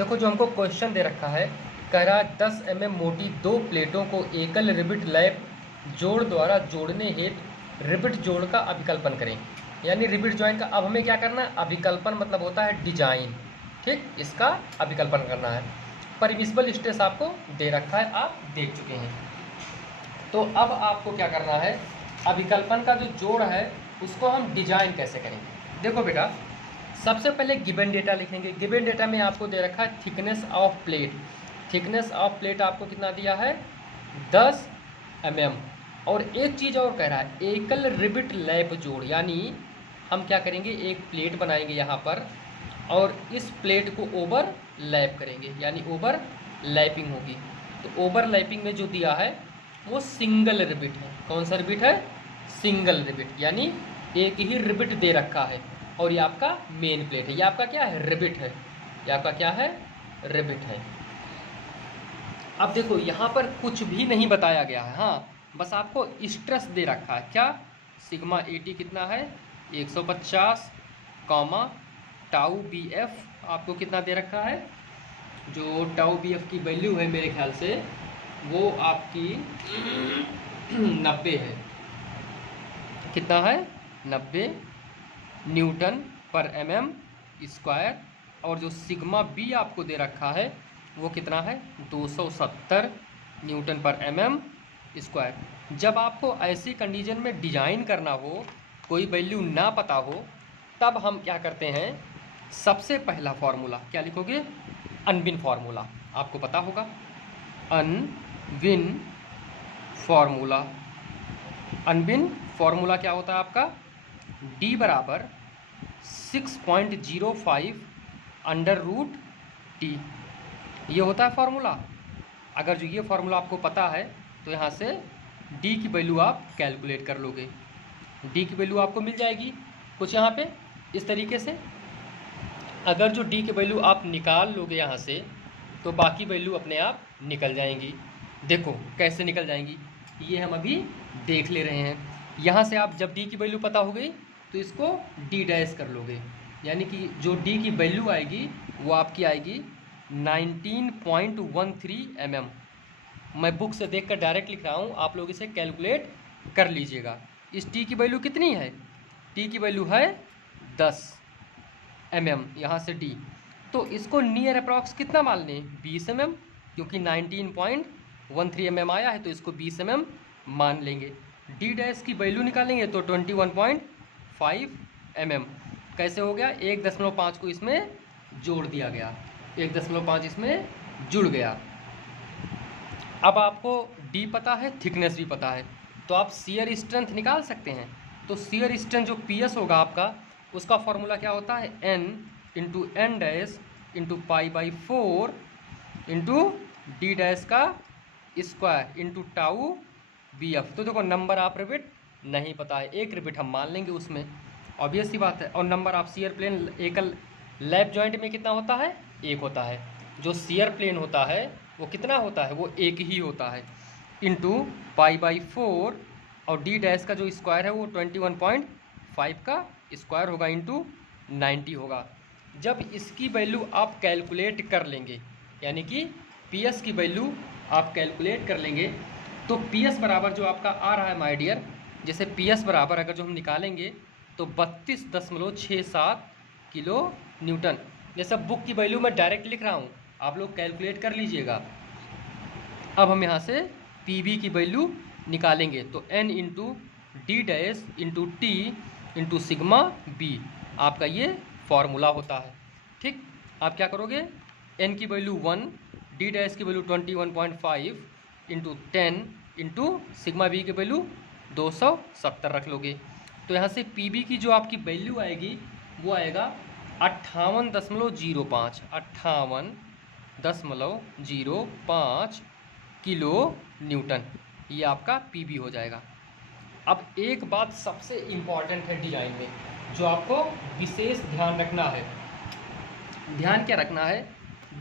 देखो जो हमको क्वेश्चन दे रखा है, कह रहा है 10 mm मोटी दो प्लेटों को एकल रिबिट लैप जोड़ द्वारा जोड़ने हेतु रिबिट जोड़ का अभिकल्पन करें। यानी रिबिट जॉइंट का अब हमें क्या करना है, अभिकल्पन मतलब होता है डिजाइन, ठीक, इसका अभिकल्पन करना है। परमिसिबल स्ट्रेस आपको दे रखा है, आप देख चुके हैं। तो अब आपको क्या करना है, अभिकल्पन का जो जोड़ है उसको हम डिजाइन कैसे करेंगे। देखो बेटा, सबसे पहले गिवन डेटा लिखेंगे। गिवन डेटा में आपको दे रखा है thickness of plate. Thickness of plate आपको कितना दिया है, 10 mm। और एक चीज़ और कह रहा है, एकल रिबिट लैप जोड़, यानी हम क्या करेंगे, एक प्लेट बनाएंगे यहाँ पर और इस प्लेट को ओवर लैप करेंगे, यानी ओवर लैपिंग होगी। तो ओवर लैपिंग में जो दिया है वो सिंगल रिबिट है। कौन सा रिबिट है, सिंगल रिबिट, यानी एक ही रिबिट दे रखा है और ये आपका मेन प्लेट है। ये आपका क्या है, रिबिट है। ये आपका क्या है, रिबिट है। अब देखो यहाँ पर कुछ भी नहीं बताया गया है, हाँ, बस आपको स्ट्रेस दे रखा है। क्या, सिग्मा एटी कितना है 150, कॉमा टाउ बी एफ आपको कितना दे रखा है, जो टाउ बी एफ की वैल्यू है मेरे ख्याल से वो आपकी 90 है। कितना है, 90 न्यूटन पर mm स्क्वायर। और जो सिग्मा बी आपको दे रखा है वो कितना है, 270 न्यूटन पर mm स्क्वायर। जब आपको ऐसी कंडीशन में डिजाइन करना हो, कोई वैल्यू ना पता हो, तब हम क्या करते हैं, सबसे पहला फॉर्मूला क्या लिखोगे, अनविन फार्मूला। आपको पता होगा अनविन फार्मूला। अनविन फार्मूला क्या होता है आपका, d बराबर 6.05 अंडर रूट टी, ये होता है फार्मूला। अगर जो ये फार्मूला आपको पता है तो यहाँ से d की वैल्यू आप कैलकुलेट कर लोगे। d की वैल्यू आपको मिल जाएगी कुछ यहाँ पे इस तरीके से। अगर जो d की वैल्यू आप निकाल लोगे यहाँ से तो बाकी वैल्यू अपने आप निकल जाएंगी। देखो कैसे निकल जाएंगी, ये हम अभी देख ले रहे हैं। यहाँ से आप जब d की वैल्यू पता हो गई तो इसको d डैश कर लोगे, यानी कि जो d की वैल्यू आएगी वो आपकी आएगी 19.13 mm। मैं बुक से देखकर डायरेक्ट लिख रहा हूँ, आप लोग इसे कैलकुलेट कर लीजिएगा। इस t की वैल्यू कितनी है, t की वैल्यू है 10 mm, यहाँ से d। तो इसको नियर अप्रॉक्स कितना मान लें, 20 mm, क्योंकि 19.13 mm आया है तो इसको 20 mm मान लेंगे। d डैश की वैल्यू निकालेंगे तो 21.5 mm। कैसे हो गया, 1.5 को इसमें जोड़ दिया गया, 1.5 इसमें जुड़ गया। अब आपको d पता है, थिकनेस भी पता है, तो आप शियर स्ट्रेंथ निकाल सकते हैं। तो शियर स्ट्रेंथ जो PS होगा आपका, उसका फॉर्मूला क्या होता है, n into N dash into π/4 into D dash का square into tau B F. तो देखो नंबर आप रिबिट नहीं पता है, एक रिबिट हम मान लेंगे उसमें, ऑब्वियस सी बात है। और नंबर आप शियर प्लेन एकल लैप जॉइंट में कितना होता है, एक होता है। जो शियर प्लेन होता है वो कितना होता है, वो एक ही होता है, इंटू π/4 और डी डैश का जो स्क्वायर है वो 21.5 का स्क्वायर होगा इंटू 90 होगा। जब इसकी वैल्यू आप कैलकुलेट कर लेंगे, यानी कि PS की वैल्यू आप कैलकुलेट कर लेंगे, तो PS बराबर जो आपका आ रहा है माय डियर, जैसे PS बराबर अगर जो हम निकालेंगे तो 32.67 किलो न्यूटन। जैसे बुक की वैल्यू मैं डायरेक्ट लिख रहा हूँ, आप लोग कैलकुलेट कर लीजिएगा। अब हम यहाँ से PB की वैल्यू निकालेंगे तो n into D dash into T into sigma B, आपका ये फॉर्मूला होता है। ठीक, आप क्या करोगे, n की वैल्यू 1, डी डैश की value 21.5 into 10 into sigma B की वैल्यू 270 रख लोगे। तो यहाँ से PB की जो आपकी वैल्यू आएगी वो आएगा 58.05 58.05 किलो न्यूटन, ये आपका PB हो जाएगा। अब एक बात सबसे इम्पॉर्टेंट है डिजाइन में, जो आपको विशेष ध्यान रखना है। ध्यान क्या रखना है,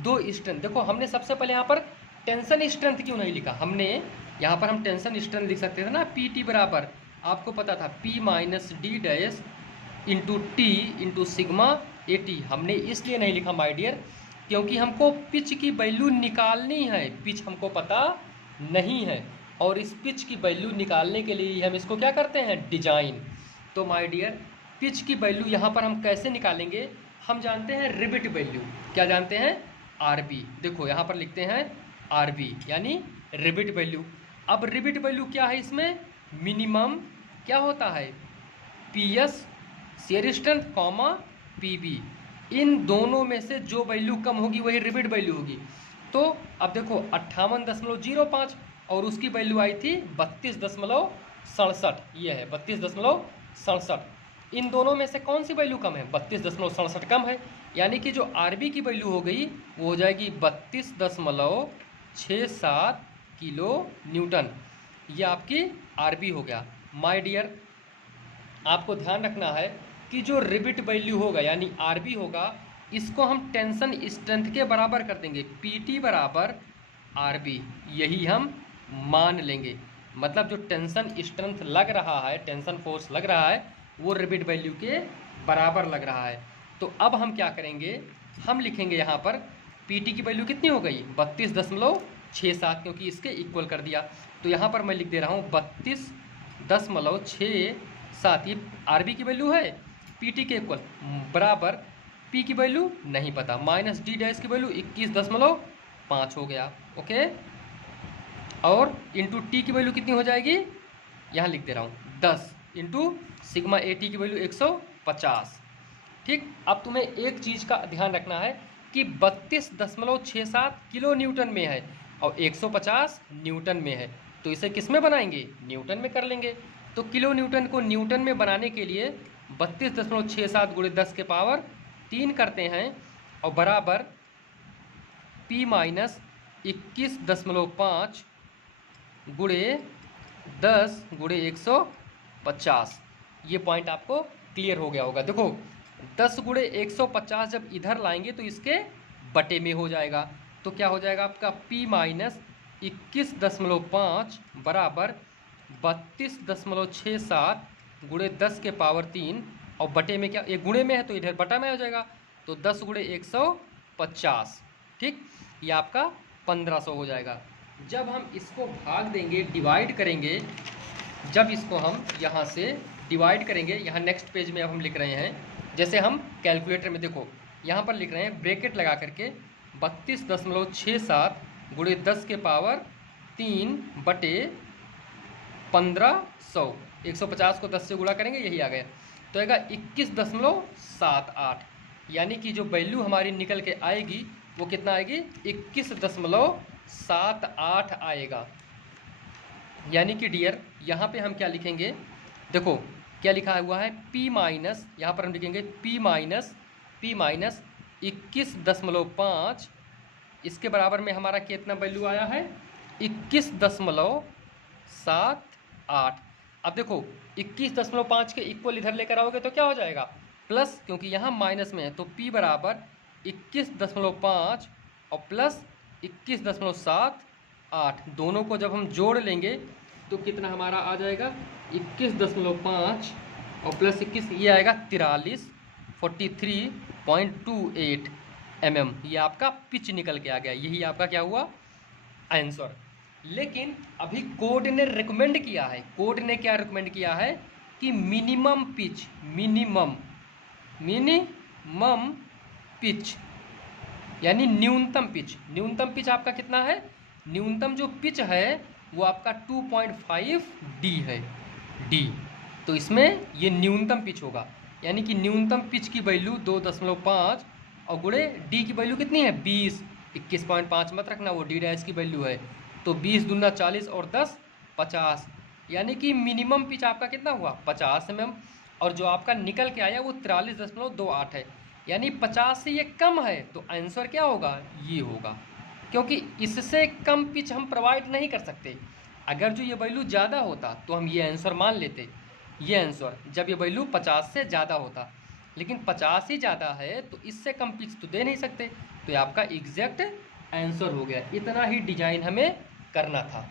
दो स्ट्रेंथ। देखो हमने सबसे पहले यहाँ पर टेंशन स्ट्रेंथ क्यों नहीं लिखा, हमने यहाँ पर हम टेंशन स्ट्रेंथ लिख सकते थे ना, PT बराबर आपको पता था P minus D dash into T into sigma AT। हमने इसलिए नहीं लिखा माय डियर, क्योंकि हमको पिच की वैल्यू निकालनी है, पिच हमको पता नहीं है, और इस पिच की वैल्यू निकालने के लिए हम इसको क्या करते हैं, डिजाइन। तो माय डियर, पिच की वैल्यू यहाँ पर हम कैसे निकालेंगे, हम जानते हैं रिबिट वैल्यू। क्या जानते हैं, आरबी। देखो यहाँ पर लिखते हैं आरबी यानी रिबिट वैल्यू। अब रिबिट वैल्यू क्या है, इसमें मिनिमम क्या होता है, PS share strength comma PB, इन दोनों में से जो वैल्यू कम होगी वही रिबिट वैल्यू होगी। तो अब देखो 58.05 और उसकी वैल्यू आई थी 32.67, ये है 32.67। इन दोनों में से कौन सी वैल्यू कम है, 32.67 कम है, यानी कि जो आरबी की वैल्यू हो गई वो हो जाएगी 32.67 किलो न्यूटन। ये आपकी आरबी हो गया। माय डियर, आपको ध्यान रखना है कि जो रिबिट वैल्यू होगा यानी आरबी होगा, इसको हम टेंशन स्ट्रेंथ के बराबर कर देंगे, पीटी बराबर आरबी, यही हम मान लेंगे। मतलब जो टेंशन स्ट्रेंथ लग रहा है, टेंशन फोर्स लग रहा है, वो रिबिट वैल्यू के बराबर लग रहा है। तो अब हम क्या करेंगे, हम लिखेंगे यहाँ पर पीटी की वैल्यू कितनी हो गई, 32.67, क्योंकि इसके इक्वल कर दिया। तो यहाँ पर मैं लिख दे रहा हूँ 32.67, ये आरबी की वैल्यू है, पीटी के इक्वल, बराबर पी की वैल्यू नहीं पता, माइनस डी डैश की वैल्यू 21.5 हो गया, ओके। और इंटू टी की वैल्यू कितनी हो जाएगी, यहाँ लिख दे रहा हूँ 10 इंटू सिग्मा ए टी की वैल्यू 150। ठीक, अब तुम्हें एक चीज़ का ध्यान रखना है कि 32.67 किलो न्यूटन में है और 150 न्यूटन में है, तो इसे किस में बनाएंगे, न्यूटन में कर लेंगे। तो किलो न्यूटन को न्यूटन में बनाने के लिए 32.67 गुणे 10 के पावर 3 करते हैं और बराबर P माइनस 21.5 गुणे 10 गुणे 150। ये पॉइंट आपको क्लियर हो गया होगा। देखो 10 गुणे 150 जब इधर लाएंगे तो इसके बटे में हो जाएगा, तो क्या हो जाएगा आपका P माइनस 21.5 बराबर 32.67 गुणे 10 के पावर 3 और बटे में क्या, ये गुणे में है तो इधर बटा में हो जाएगा, तो 10 गुणे 150। ठीक, ये आपका 1500 हो जाएगा। जब हम इसको भाग देंगे, डिवाइड करेंगे, जब इसको हम यहाँ से डिवाइड करेंगे, यहाँ नेक्स्ट पेज में अब हम लिख रहे हैं, जैसे हम कैलकुलेटर में देखो यहाँ पर लिख रहे हैं ब्रैकेट लगा करके 32.67 गुणे 10 के पावर 3 बटे 1500, 150 को 10 से गुणा करेंगे, यही आ गया, तो आएगा 21.78, यानी कि जो वैल्यू हमारी निकल के आएगी वो कितना आएगी, 21.78 आएगा। यानी कि डियर यहाँ पे हम क्या लिखेंगे, देखो क्या लिखा हुआ है, P माइनस, यहाँ पर हम लिखेंगे P माइनस 21.5, इसके बराबर में हमारा कितना वैल्यू आया है, 21.78। अब देखो 21.5 के इक्वल इधर लेकर आओगे तो क्या हो जाएगा, प्लस, क्योंकि यहाँ माइनस में है, तो P बराबर 21.5 और प्लस 21.78, दोनों को जब हम जोड़ लेंगे तो कितना हमारा आ जाएगा, 21.5 और प्लस 21, ये आएगा 43.28 mm। ये आपका पिच निकल के आ गया, यही आपका क्या हुआ, आंसर। लेकिन अभी कोड ने रिकमेंड किया है, कोड ने क्या रिकमेंड किया है कि मिनिमम पिच, मिनिमम पिच यानी न्यूनतम पिच, न्यूनतम पिच आपका कितना है, न्यूनतम जो पिच है वो आपका 2.5 डी है, डी, तो इसमें ये न्यूनतम पिच होगा, यानी कि न्यूनतम पिच की वैल्यू 2.5 और गुणे डी की वैल्यू कितनी है 20, 21.5 मत रखना, वो डी डैश की वैल्यू है, तो 20 दूना 40 और 10 50, यानी कि मिनिमम पिच आपका कितना हुआ 50 mm, और जो आपका निकल के आया वो 43.28 है, यानी 50 से ये कम है, तो आंसर क्या होगा, ये होगा, क्योंकि इससे कम पिच हम प्रोवाइड नहीं कर सकते। अगर जो ये वैल्यू ज़्यादा होता तो हम ये आंसर मान लेते, ये आंसर जब ये वैल्यू 50 से ज़्यादा होता, लेकिन 50 ही ज़्यादा है तो इससे कम पिच तो दे नहीं सकते, तो ये आपका एग्जैक्ट आंसर हो गया। इतना ही डिजाइन हमें करना था।